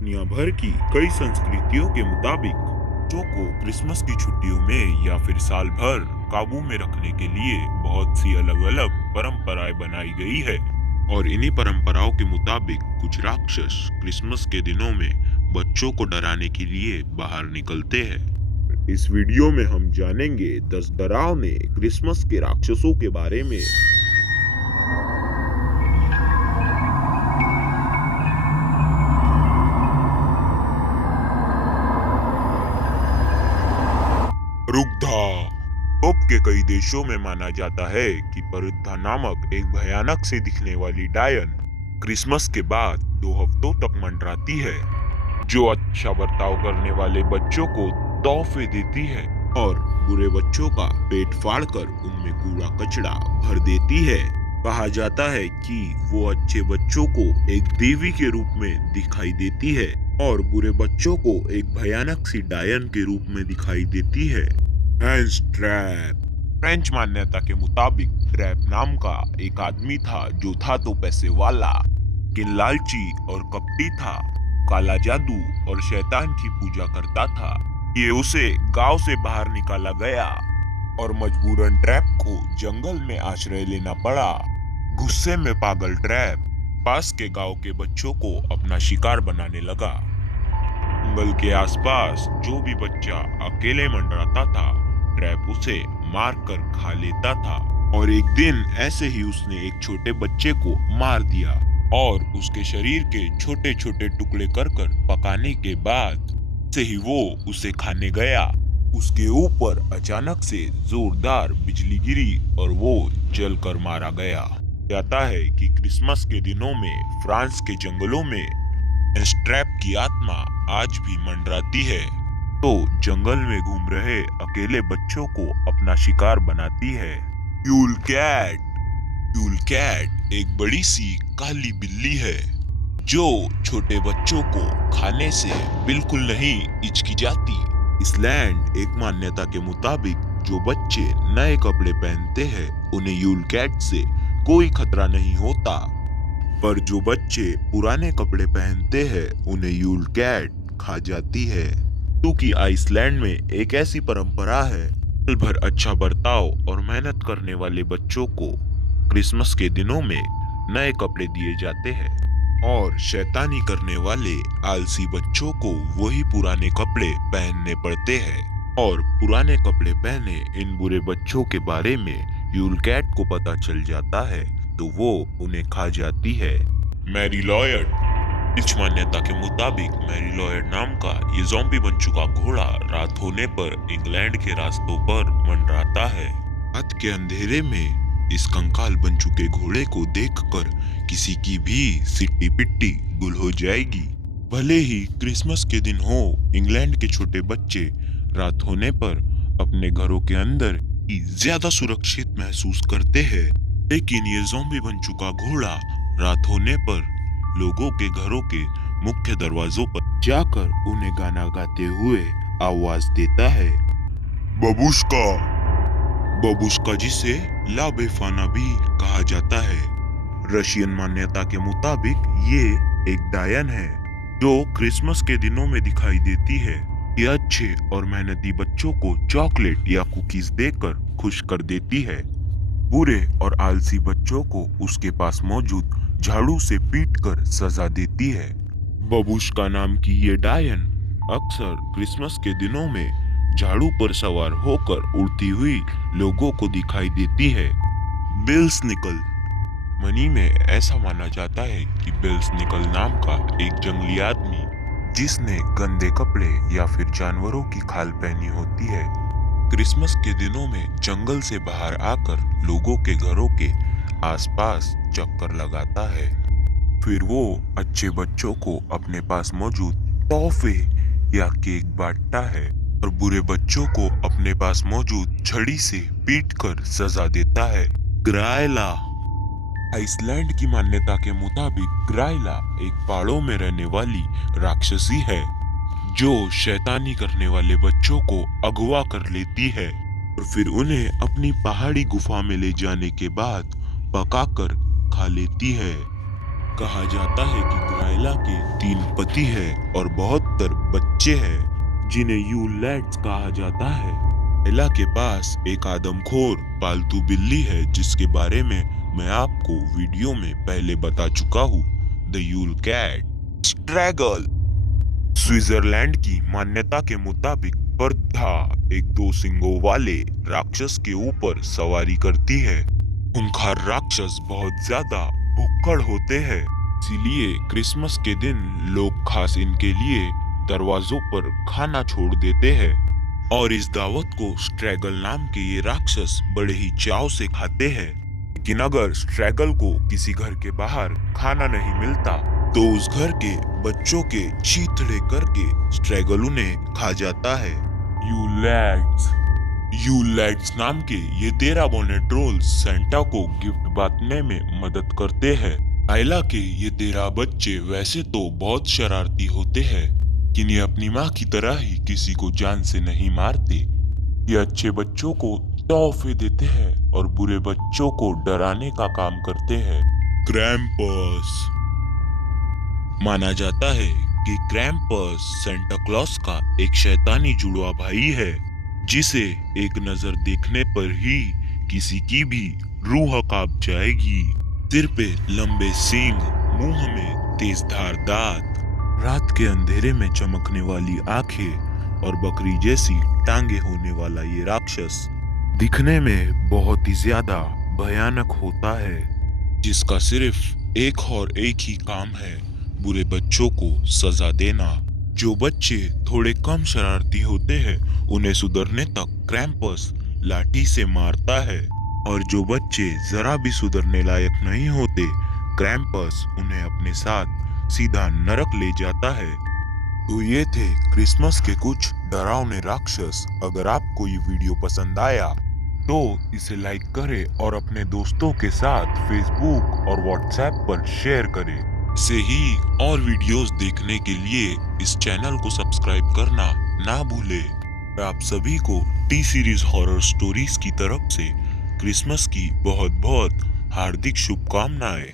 दुनिया भर की कई संस्कृतियों के मुताबिक बच्चों को क्रिसमस की छुट्टियों में या फिर साल भर काबू में रखने के लिए बहुत सी अलग अलग परंपराएं बनाई गई है। और इन्हीं परंपराओं के मुताबिक कुछ राक्षस क्रिसमस के दिनों में बच्चों को डराने के लिए बाहर निकलते हैं। इस वीडियो में हम जानेंगे 10 डरावने क्रिसमस के राक्षसों के बारे में। रुग्धा यूरोप के कई देशों में माना जाता है कि परुद्धा नामक एक भयानक से दिखने वाली डायन क्रिसमस के बाद 2 हफ्तों तक मंडराती है, जो अच्छा बर्ताव करने वाले बच्चों को तोहफे देती है और बुरे बच्चों का पेट फाड़कर उनमें कूड़ा कचरा भर देती है। कहा जाता है कि वो अच्छे बच्चों को एक देवी के रूप में दिखाई देती है और बुरे बच्चों को एक भयानक सी डायन के रूप में दिखाई देती है। हैंस ट्रैप फ्रेंच मान्यता के मुताबिक ट्रैप नाम का एक आदमी था जो था तो पैसे वाला, लेकिन लालची और कपटी था। काला जादू और शैतान की पूजा करता था। ये उसे गांव से बाहर निकाला गया और मजबूरन ट्रैप को जंगल में आश्रय लेना पड़ा। गुस्से में पागल ट्रैप पास के गांव के बच्चों को अपना शिकार बनाने लगा। जंगल के आसपास जो भी बच्चा अकेले मंडराता था, ट्रैप उसे मार कर खा लेता था। और एक दिन ऐसे ही उसने एक छोटे बच्चे को मार दिया और उसके शरीर के छोटे छोटे टुकड़े कर कर पकाने के बाद से ही वो उसे खाने गया। उसके ऊपर अचानक से जोरदार बिजली गिरी और वो जलकर मारा गया। जाता है कि क्रिसमस के दिनों में फ्रांस के जंगलों में स्ट्रैप की आत्मा आज भी मंडराती है, तो जंगल में घूम रहे अकेले बच्चों को अपना शिकार बनाती है। यूल कैट यूल कैट एक बड़ी सी काली बिल्ली है जो छोटे बच्चों को खाने से बिल्कुल नहीं हिचकिचाती। इसलैंड एक मान्यता के मुताबिक जो बच्चे नए कपड़े पहनते हैं उन्हें यूल कैट से कोई खतरा नहीं होता, पर जो बच्चे पुराने कपड़े पहनते हैं उन्हें यूल कैट खा जाती है। क्योंकि आइसलैंड में एक ऐसी परंपरा है, साल भर अच्छा बर्ताव और मेहनत करने वाले बच्चों को क्रिसमस के दिनों में नए कपड़े दिए जाते हैं और शैतानी करने वाले आलसी बच्चों को वही पुराने कपड़े पहनने पड़ते हैं। और पुराने कपड़े पहने इन बुरे बच्चों के बारे में यूल कैट को पता चल जाता है, तो वो उन्हें खा जाती है। मैरी लॉयड इस मान्यता के मुताबिक मैरी लॉयड नाम का ये ज़ॉम्बी बन चुका घोड़ा रात होने पर इंग्लैंड के रास्तों पर मंडराता है। रात के अंधेरे में इस कंकाल बन चुके घोड़े को देखकर किसी की भी सिट्टी पिट्टी गुल हो जाएगी। भले ही क्रिसमस के दिन हो, इंग्लैंड के छोटे बच्चे रात होने पर अपने घरों के अंदर ही ज्यादा सुरक्षित महसूस करते हैं, लेकिन ये ज़ॉम्बी बन चुका घोड़ा रात होने पर लोगों के घरों के मुख्य दरवाजों पर जाकर उन्हें गाना गाते हुए आवाज देता है। बबुश्का बबुश्का जिसे ला बेफाना भी कहा जाता है। रशियन मान्यता के मुताबिक ये एक डायन है जो क्रिसमस के दिनों में दिखाई देती है। ये अच्छे और मेहनती बच्चों को चॉकलेट या कुकीज देकर खुश कर देती है। बुरे और आलसी बच्चों को उसके पास मौजूद झाड़ू से पीटकर सजा देती है। बबुश्का नाम की ये डायन अक्सर क्रिसमस के दिनों में झाड़ू पर सवार होकर उड़ती हुई लोगों को दिखाई देती है। बिल स्निकल मनी में ऐसा माना जाता है कि बिल स्निकल नाम का एक जंगली आदमी जिसने गंदे कपड़े या फिर जानवरों की खाल पहनी होती है, क्रिसमस के दिनों में जंगल से बाहर आकर लोगों के घरों के आसपास चक्कर लगाता है। फिर वो अच्छे बच्चों को अपने पास मौजूद तोहफे या केक बांटता है और बुरे बच्चों को अपने पास मौजूद छड़ी से पीटकर सजा देता है। ग्रायला आइसलैंड की मान्यता के मुताबिक ग्रायला एक पहाड़ों में रहने वाली राक्षसी है जो शैतानी करने वाले बच्चों को अगवा कर लेती है और फिर उन्हें अपनी पहाड़ी गुफा में ले जाने के बाद पकाकर खा लेती है। कहा जाता है कि ग्राइला के 3 पति हैं और 72 बच्चे हैं जिन्हें यूलैट्स कहा जाता है। ग्राइला के पास एक आदमखोर पालतू बिल्ली है जिसके बारे में मैं आपको वीडियो में पहले बता चुका हूँ, द यूल कैट। स्ट्रैगल। स्विट्जरलैंड की मान्यता के मुताबिक वर्धा एक 2 सिंगों वाले राक्षस के ऊपर सवारी करती है। खूंखार राक्षस बहुत ज्यादा भुक्कड़ होते हैं, इसीलिए क्रिसमस के दिन लोग खास इनके लिए दरवाजों पर खाना छोड़ देते हैं और इस दावत को स्ट्रैगल नाम के ये राक्षस बड़े ही चाव से खाते हैं। लेकिन अगर स्ट्रैगल को किसी घर के बाहर खाना नहीं मिलता तो उस घर के बच्चों के चीथड़े करके स्ट्रैगल उन्हें खा जाता है। यूलैट्स नाम के ये 13 बोने ट्रोल्स सेंटा को गिफ्ट बांटने में मदद करते हैं। ग्राइला के ये 13 बच्चे वैसे तो बहुत शरारती होते हैं, लेकिन ये अपनी माँ की तरह ही किसी को जान से नहीं मारते। ये अच्छे बच्चों को तोहफे देते हैं और बुरे बच्चों को डराने का काम करते हैं। क्रैम्पस। माना जाता है कि क्रैम्पस सेंटा क्लॉस का एक शैतानी जुड़वा भाई है जिसे एक नजर देखने पर ही किसी की भी रूह कांप जाएगी। सिर पे लंबे सींग, मुंह में तेजधार दांत, रात के अंधेरे में चमकने वाली आंखें और बकरी जैसी टांगे होने वाला ये राक्षस दिखने में बहुत ही ज्यादा भयानक होता है, जिसका सिर्फ एक ही काम है, बुरे बच्चों को सजा देना। जो बच्चे थोड़े कम शरारती होते हैं उन्हें सुधरने तक क्रैम्पस लाठी से मारता है और जो बच्चे जरा भी सुधरने लायक नहीं होते क्रैम्पस उन्हें अपने साथ सीधा नरक ले जाता है। तो ये थे क्रिसमस के कुछ डरावने राक्षस। अगर आपको ये वीडियो पसंद आया तो इसे लाइक करें और अपने दोस्तों के साथ फेसबुक और व्हाट्सएप पर शेयर करें। ऐसे ही और वीडियोस देखने के लिए इस चैनल को सब्सक्राइब करना ना भूलें। आप सभी को टी सीरीज हॉरर स्टोरीज की तरफ से क्रिसमस की बहुत बहुत हार्दिक शुभकामनाएं।